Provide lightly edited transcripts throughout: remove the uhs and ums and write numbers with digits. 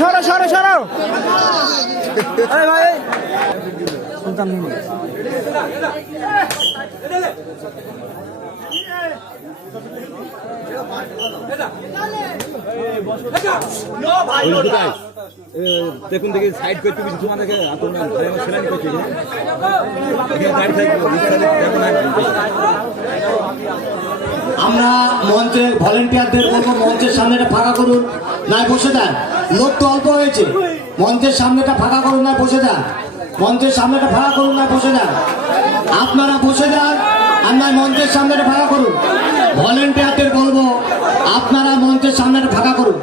সরো সরো সরো ভাই দেখুন দেখি সাইড করতে কিছু তোমাদেরকে সেলানি করছি আমরা মঞ্চে ভলেন্টিয়ারদের বলবো মঞ্চের সামনেটা ফাঁকা করুন, নাই বসে যান। লোক তো অল্প হয়েছে, মঞ্চের সামনেটা ফাঁকা করুন, নাই বসে যান। মঞ্চের সামনেটা ফাঁকা করুন, নাই বসে যান। আপনারা বসে যান আর নয় মঞ্চের সামনেটা ফাঁকা করুন। ভলেন্টিয়ারদের বলবো আপনারা মঞ্চের সামনেটা ফাঁকা করুন।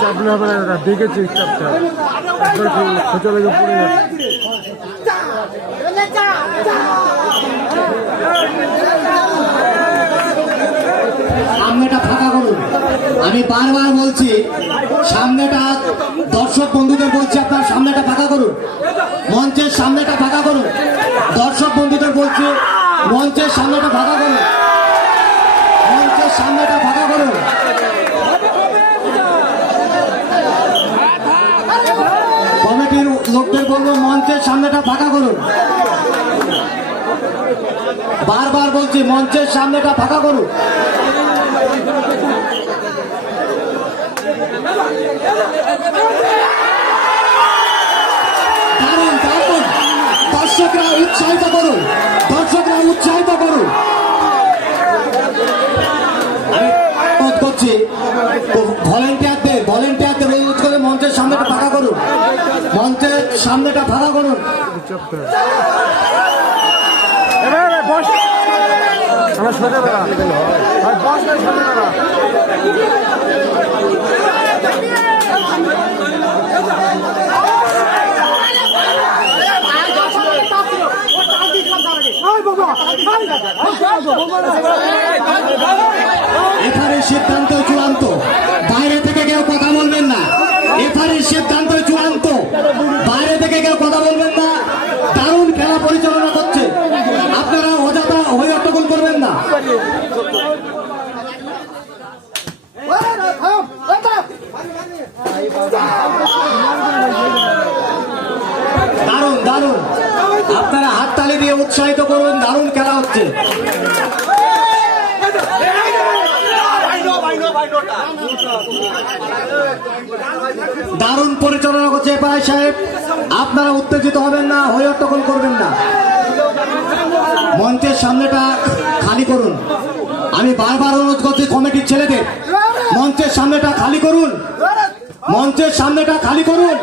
চাপ না হবে না, দেখেছি চাপটা খোঁচা লেগে পড়ে যাচ্ছে। সামনেটা ফাঁকা করুন, আমি বারবার বলছি সামনেটা, দর্শক বন্ধুদের বলছি আপনার সামনেটা ফাঁকা করুন, মঞ্চের সামনেটা ফাঁকা করুন। দর্শক বন্ধুদের বলছি মঞ্চের সামনেটা ফাঁকা করুন, মঞ্চের সামনেটা ফাঁকা করুন। কমিটির লোকদের বলবো মঞ্চের সামনেটা ফাঁকা করুন। বারবার বলছি মঞ্চের সামনেটা ফাঁকা করুন। দারুণ দারুণ, দর্শকরা উৎসাহিত করুন, দর্শকরা উৎসাহিত করুন। আমি অনুরোধ করছি ভলেন্টিয়ারদের অনুরোধ করে মঞ্চের সামনেটা ফাঁকা করুন, মঞ্চের সামনেটা ফাঁকা করুন। আমার সোজা বেড়া বস না, সোজা বেড়া এফআইআর সিদ্ধান্ত চূড়ান্ত, বাইরে থেকে কেউ কথা বলবেন না। এফআইআর সিদ্ধান্ত চূড়ান্ত, বাইরে থেকে কেউ কথা বলবেন না। দারুণ খেলা পরিচালনা করছে, আপনারা অযথা হই হট্টগোল করবেন না। দারুণ দারুণ, আপনারা হাততালি দিয়ে উৎসাহিত করুন, দারুণ খেলা হচ্ছে। দারুণ পরিচালনা করছে এফআইআর সাহেব, আপনারা উত্তেজিত হবেন না, হই হট্টগোল করবেন না। মঞ্চের সামনেটা খালি করুন, আমি বারবার অনুরোধ করছি কমিটির ছেলেদের মঞ্চের সামনেটা খালি করুন, মঞ্চের সামনেটা খালি করুন।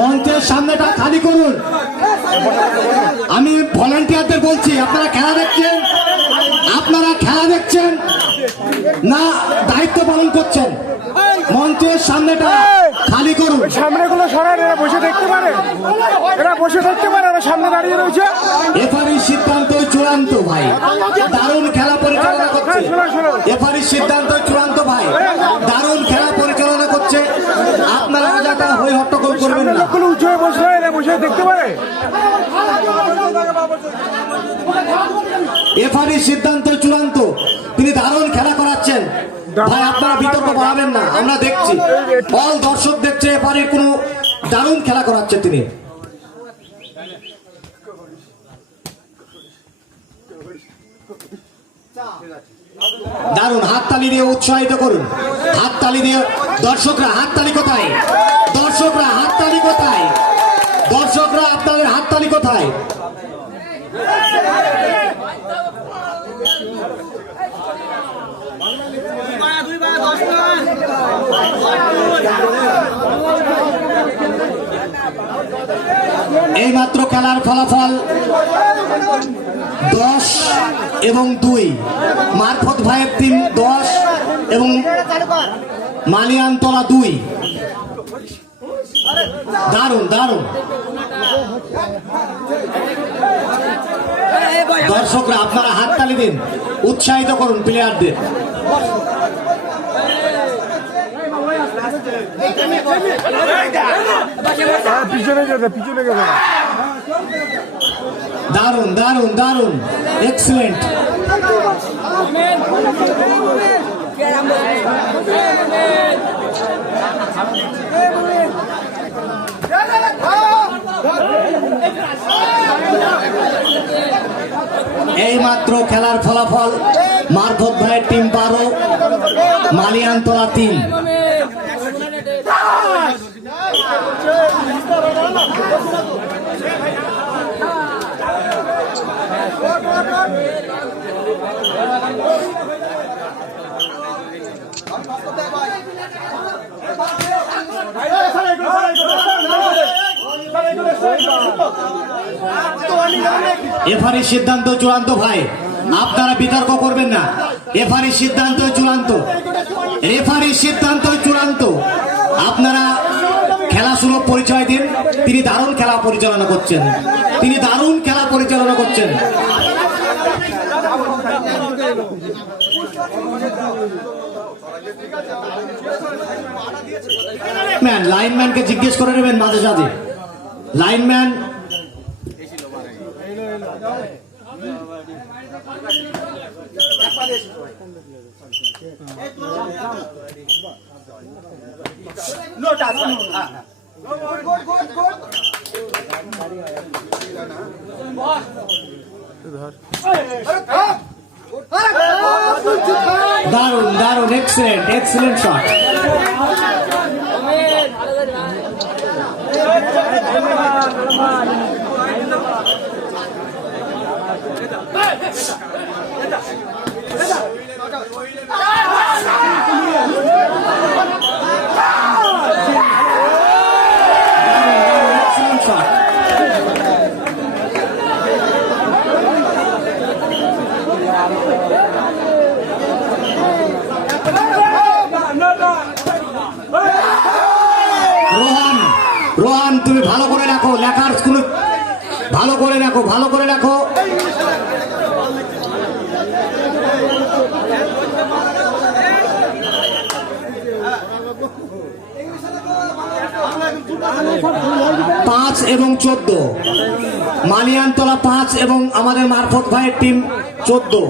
মঞ্চের সামনেটা খালি করুন। আমি ভলান্টিয়ারদের বলছি আপনারা খেলা দেখছেন, আপনারা খেলা দেখছেন না দায়িত্ব পালন করছেন। মঞ্চের সামনেটা খালি করুন। সামনে গুলো সরান, এরা বসে দেখতে পারে, এরা বসে দেখতে পারে, এরা সামনে দাঁড়িয়ে রয়েছে। এফআইআর সিদ্ধান্ত চূড়ান্ত ভাই, দারুণ খেলা পরিচালনা করছে। এফআইআর সিদ্ধান্ত চূড়ান্ত ভাই, দারুণ খেলা পরিচালনা করছে, আপনারা অযথা হই হট্টগোল করবেন না। উঁচু হয়ে বসলে এরা বসে দেখতে পারে। এফআইআর সিদ্ধান্ত চূড়ান্ত, তিনি দারুণ খেলা করাচ্ছেন ভাই, আপনারা বিতর্ক বাড়াবেন না, আমরা দেখছি, অল দর্শক দেখছে। এফআইআর কোনো দারুণ খেলা করাচ্ছে তিনি। দারুণ, হাততালি দিয়ে উৎসাহিত করুন, হাততালি দিয়ে। দর্শকরা হাততালি কোথায়? দর্শকরা হাততালি কোথায়? দর্শকরা আপনাদের হাততালি কোথায়? এইমাত্র খেলার ফলাফল 10 এবং 2। মারফত ভাইয়ের টিম 10 এবং মালিয়ানতলা 2। দারুণ দারুণ। দর্শকরা আপনারা হাততালি দিন, উৎসাহিত করুন প্লেয়ারদের। পিছনে গেছে, পিছনে গেছে। দারুণ দারুণ দারুণ, এক্সেলেন্ট। এইমাত্র খেলার ফলাফল মারফত ভাইয়ের টিম 12, মালিয়ানতলা 3। এফআরই সিদ্ধান্ত চূড়ান্ত ভাই, আপনারা বিতর্ক করবেন না। এফআরই সিদ্ধান্ত চূড়ান্ত, রেফারির সিদ্ধান্ত চূড়ান্ত। আপনারা খেলা শুরু পরিচয় দিন। তিনি দারুণ খেলা পরিচালনা করছেন, তিনি দারুণ খেলা পরিচালনা করছেন। লাইনম্যানকে জিজ্ঞেস করে নেবেন মাঝে সাঝে। লাইনম্যান দারুণ দারুণ, এক্সেলেন্ট এক্সেলেন্ট শট। রোহান, তুমি ভালো করে রাখো, লেখার স্কুল ভালো করে রাখো, ভালো করে রাখো। পাঁচ এবং 14, মালিয়ানতলা 5 এবং আমাদের মারফত ভাইয়ের টিম 14।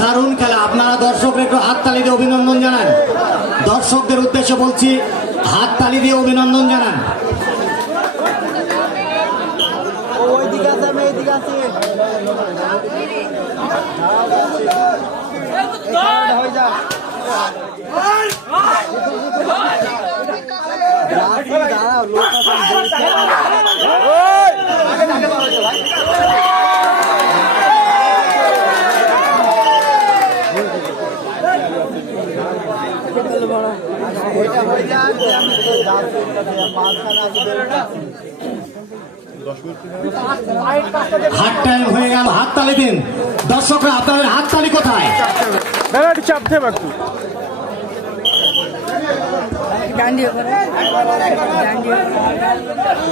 দারুণ খেলা। আপনারা দর্শকরা একটু হাততালি দিয়ে অভিনন্দন জানান। দর্শকদের উদ্দেশ্যে বলছি, হাততালি দিয়ে অভিনন্দন জানান। হাত টাইম হয়ে গেল, হাততালি দিন দর্শকরা। আপনাদের হাততালি কোথায়? চাপ দেব একটু।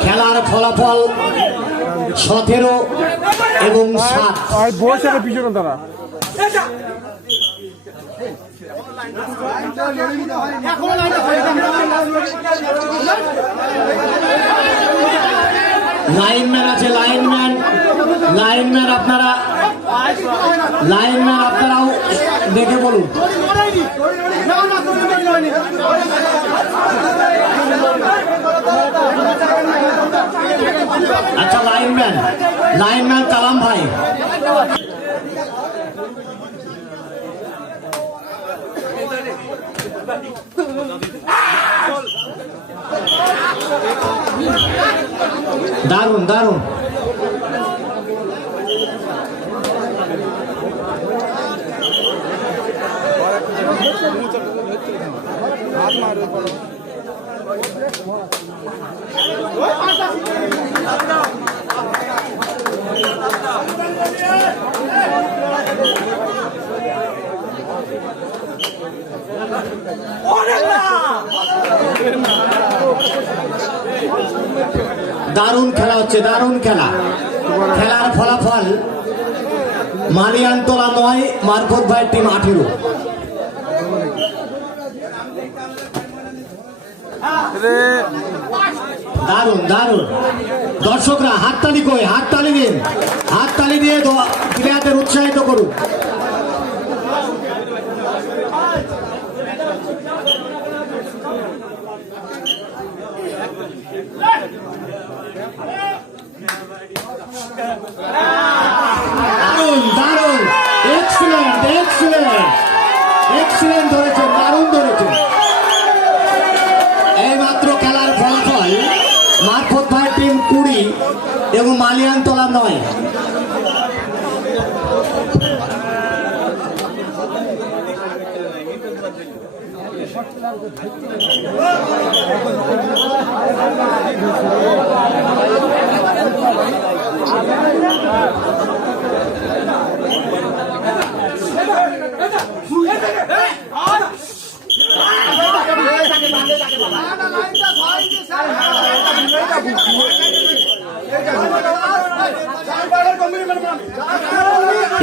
খেলার ফলাফল 17 এবং 7। আর বসে পিছনে তারা লাইনম্যান আছে, লাইনম্যান আপনারাও দেখে বলুন। আচ্ছা, লাইনম্যান কালাম ভাই। দারুন দারুন। দারুণ খেলা হচ্ছে, দারুণ খেলা। খেলার ফলাফল মালিয়ানতলা 9, মারফত ভাই টিম 18। দারুণ দারুণ। দর্শকরা হাততালি কই, হাততালি দিন, হাততালি দিয়ে প্লেয়ারদের উৎসাহিত করুন। দারুণ দারুণ, এক্সিলেন্ট এক্সিলেন্ট এক্সিলেন্ট ধরেছেন, দারুণ ধরেছেন। এইমাত্র খেলার ফলাফল মারফত ভাই টিম 20 এবং মালিয়ানতলা 9।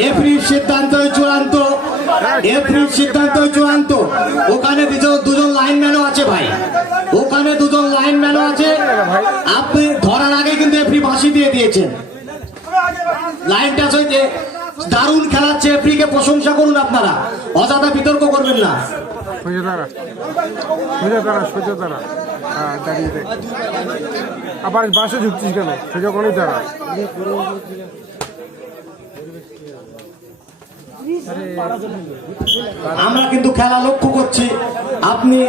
এফরির সিদ্ধান্ত চূড়ান্ত, এফরির সিদ্ধান্ত চূড়ান্ত। ওখানে দুজন লাইনম্যানও আছে ভাই, ওখানে দুজন লাইনম্যানও আছে। আপনি ধরার আগে কিন্তু এফরি বাঁশি দিয়ে দিয়েছেন। লাইনটা হচ্ছে দারুণ খেলাচ্ছে, এফরিকে প্রশংসা করুন আপনারা, অযথা বিতর্ক করবেন না। সোজা তারা দাঁড়িয়ে দেখ, আবার বাসে ঝুঁকছিস কেন? সোজা কোনই তারা। আমরা কিন্তু খেলা লক্ষ্য করছি, আপনি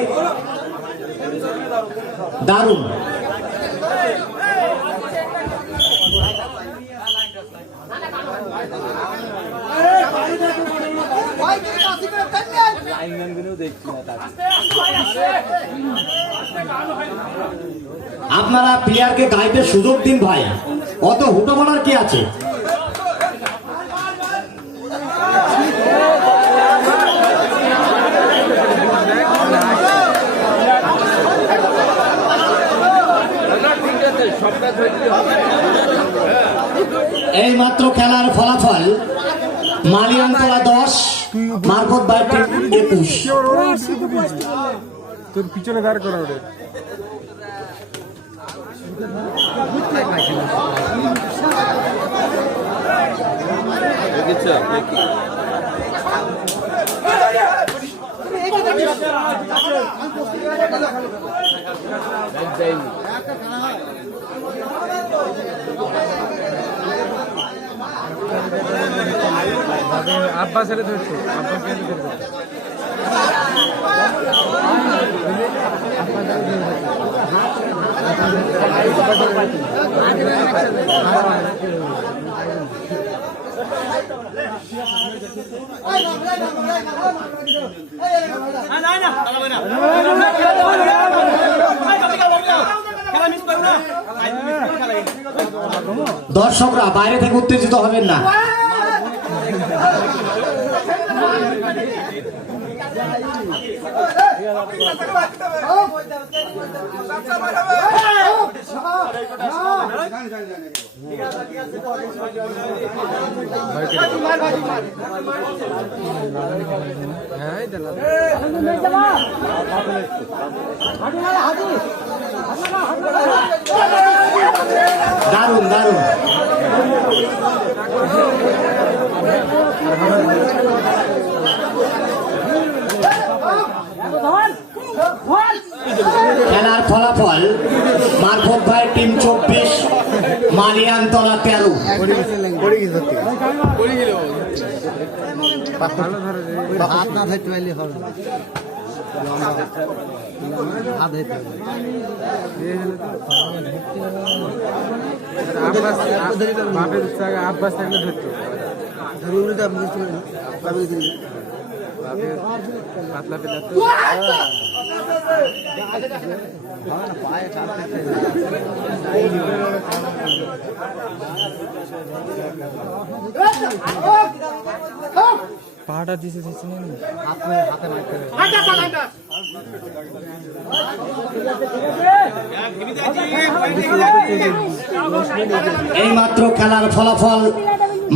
দারুণ। আপনারা প্লেয়ারকে গাইতে সুযোগ দিন ভাই, অত হুটো মারার কি আছে? এই মাত্র খেলার ফলাফল মালিয়ানতলা 10, মারফত ভাই টিম 21। তোর পিছনে দাঁড় করা ওটা। আব্বাস এর ধরছে, আব্বাস এর ধরছে। দর্শকরা বাইরে থেকে উত্তেজিত হবেন না। হ্যাঁ দিলাম দারুণ দারুণ। খেলার ফলাফল মারফত ভাই টিম 24, মালিয়ানতলা 13। ভালো ধরে হাত না ধরতে পারলে হবে হাত ধরতে আব্বাস বাপের জায়গা আব্বাস থাকলে ধরতো পাতলা পেলা তো পাহাড়টা দিছে দিচ্ছে না হাতে হাতে মারতে এইমাত্র খেলার ফলাফল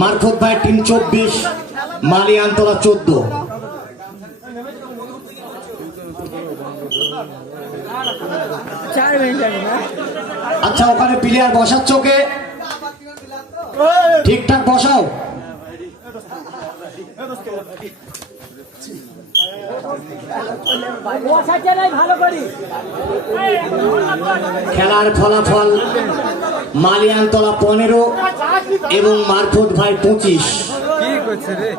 মারফত ভাই টিম 24, মালিয়ানতলা 14। আচ্ছা ওখানে প্লেয়ার বসাচ্ছ ওকে ঠিকঠাক বসাও। খেলার ফলাফল মালিয়ানতলা 15 এবং মারফত ভাই 25। কি করছে রে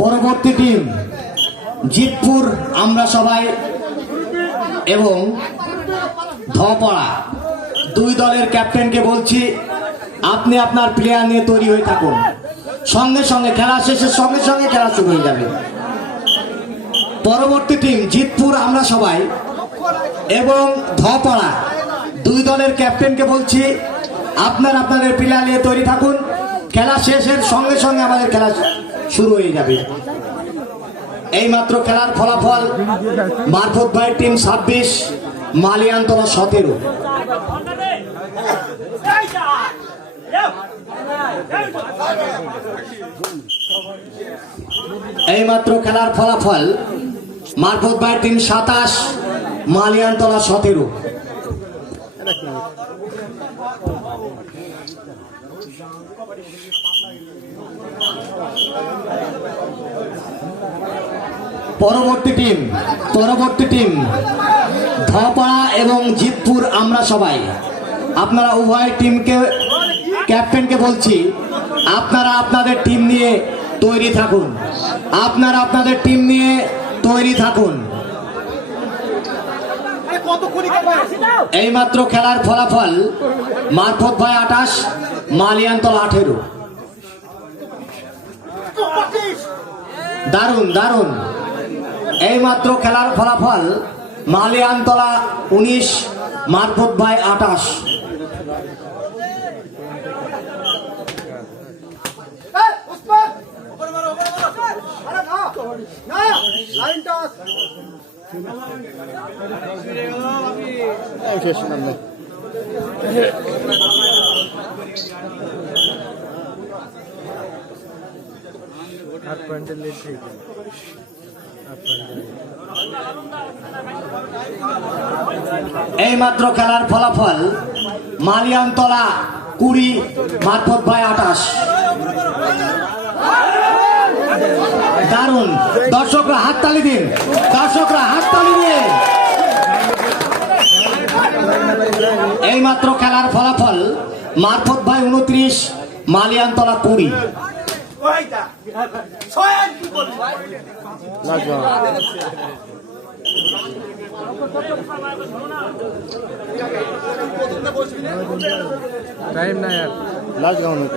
পরবর্তী টিম জিতপুর আমরা সবাই এবং ধপাড়া, দুই দলের ক্যাপ্টেনকে বলছি আপনি আপনার প্লেয়ার নিয়ে তৈরি হয়ে থাকুন। সঙ্গে সঙ্গে খেলা শেষের সঙ্গে সঙ্গে খেলা শুরু হয়ে যাবে। পরবর্তী টিম জিতপুর আমরা সবাই এবং ধপাড়া, দুই দলের ক্যাপ্টেনকে বলছি আপনার আপনাদের প্লেয়ার নিয়ে তৈরি থাকুন। খেলা শেষের সঙ্গে সঙ্গে আমাদের খেলা শুরু হয়ে যাবে। এইমাত্র খেলার ফলাফল মারফত ভাই টিম 26, মালিয়ানতলা 17। এইমাত্র খেলার ফলাফল মারফত ভাই টিম 27, মালিয়ানতলা 17। পরবর্তী টিম ধপাড়া এবং জিতপুর আমরা সবাই, আপনারা উভয় টিমকে ক্যাপ্টেনকে বলছি আপনারা আপনাদের টিম নিয়ে তৈরি থাকুন। আপনারা আপনাদের টিম নিয়ে তৈরি থাকুন। এইমাত্র খেলার ফলাফল মারফত ভাই 28, মালিয়ানতলা 18। দারুণ দারুণ। এইমাত্র খেলার ফলাফল মালিয়ানতলা 19, মারফত ভাই 28। हाथ पैंटल ले ठीक है এইমাত্র খেলার ফলাফল মালিয়ানতলা 20, মারফত ভাই 28। দারুণ। দর্শকরা হাততালি দিন, দর্শকরা হাততালি দিন। এইমাত্র খেলার ফলাফল মারফত ভাই 29, মালিয়ানতলা 20। टाइम ना यार लास्ट गाँव में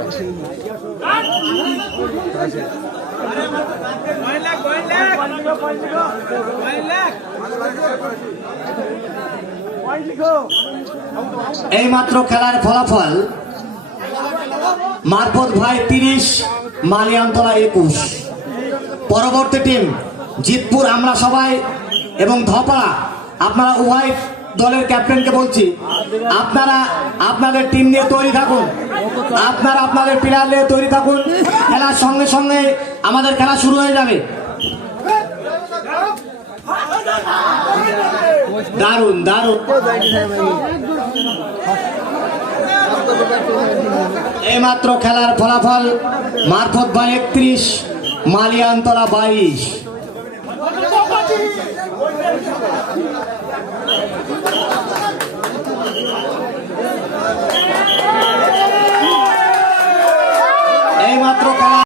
এইমাত্র খেলার ফলাফল মারফত ভাই 30, মালিয়ানতলা 21। পরবর্তী টিম জিতপুর আমরা সবাই এবং ধপাড়া। আপনারা উভয় দলের ক্যাপ্টেনকে বলছি, আপনারা আপনাদের টিম নিয়ে তৈরি থাকুন, আপনারা আপনাদের প্লেয়ার নিয়ে তৈরি থাকুন। খেলার সঙ্গে সঙ্গে আমাদের খেলা শুরু হয়ে যাবে। দারুণ দারুণ। এইমাত্র খেলার ফলাফল মারফত ভাই 31, মালিয়ানতলা 22। এইমাত্র খেলা